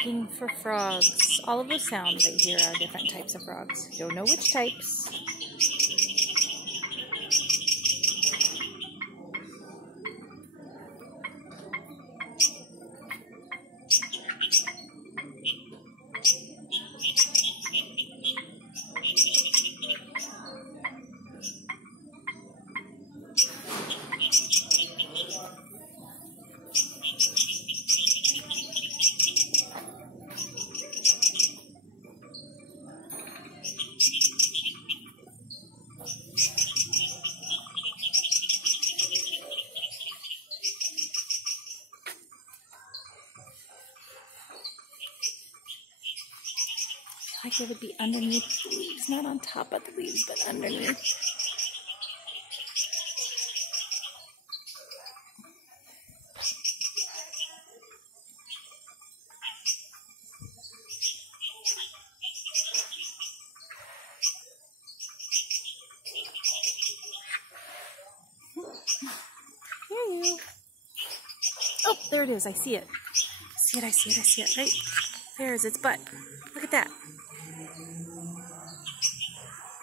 looking for frogs. All of the sounds right here are different types of frogs. Don't know which types. Like it would be underneath the leaves, not on top of the leaves, but underneath. Here you. Oh, there it is. I see it. I see it. Right there is its butt. Look at that.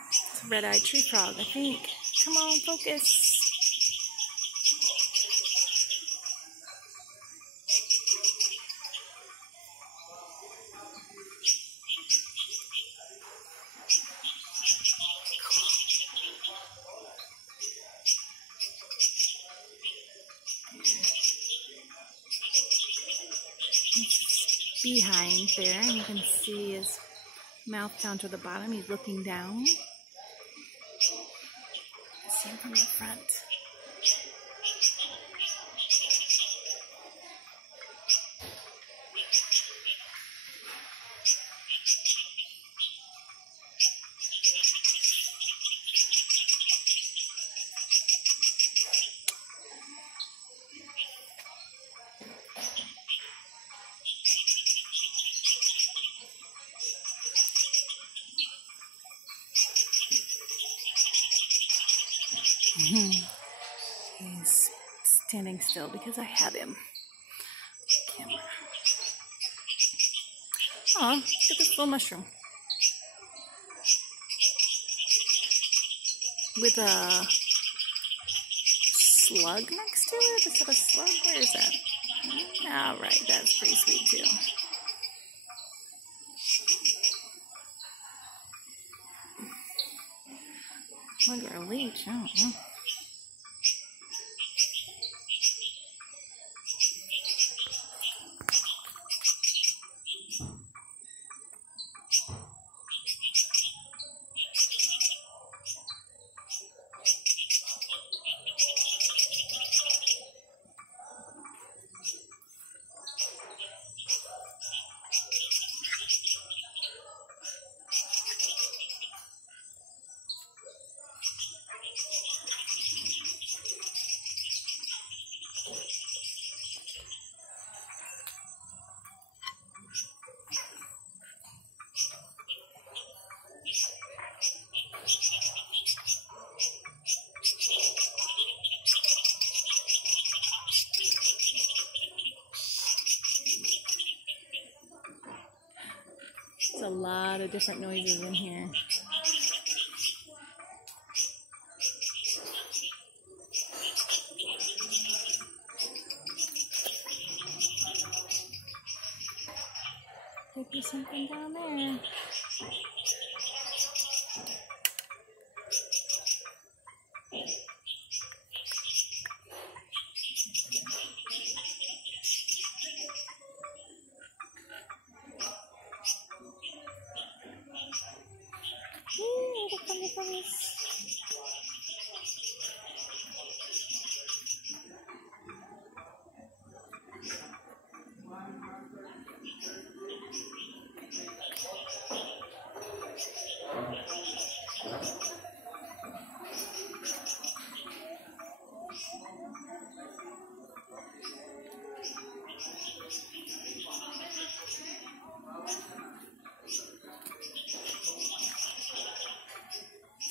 It's a red-eyed tree frog, I think. Come on, focus. Behind there, and you can see his mouth down to the bottom. He's looking down. Same from the front. He's standing still because I have him. Camera. Oh, look at this little mushroom. With a slug next to it? Is that a slug? Where is that? Alright, that's pretty sweet too. Look at her leech, I don't know. There's a lot of different noises in here. Could be something down there.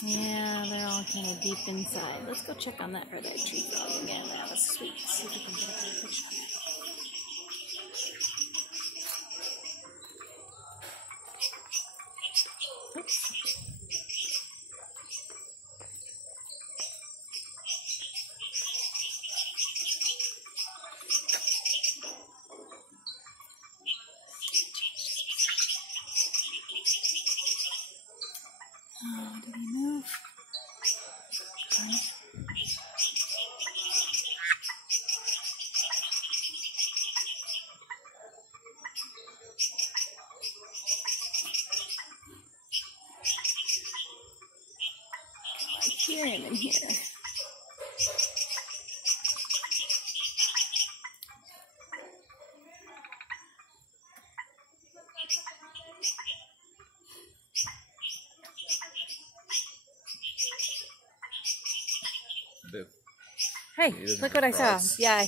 Yeah, they're all kind of deep inside. Let's go check on that red-eyed tree frog again. That was sweet. See if we can get a better picture of it. Oops. Did he move? Okay. I hear him in here. Hey, look what I saw. Yeah,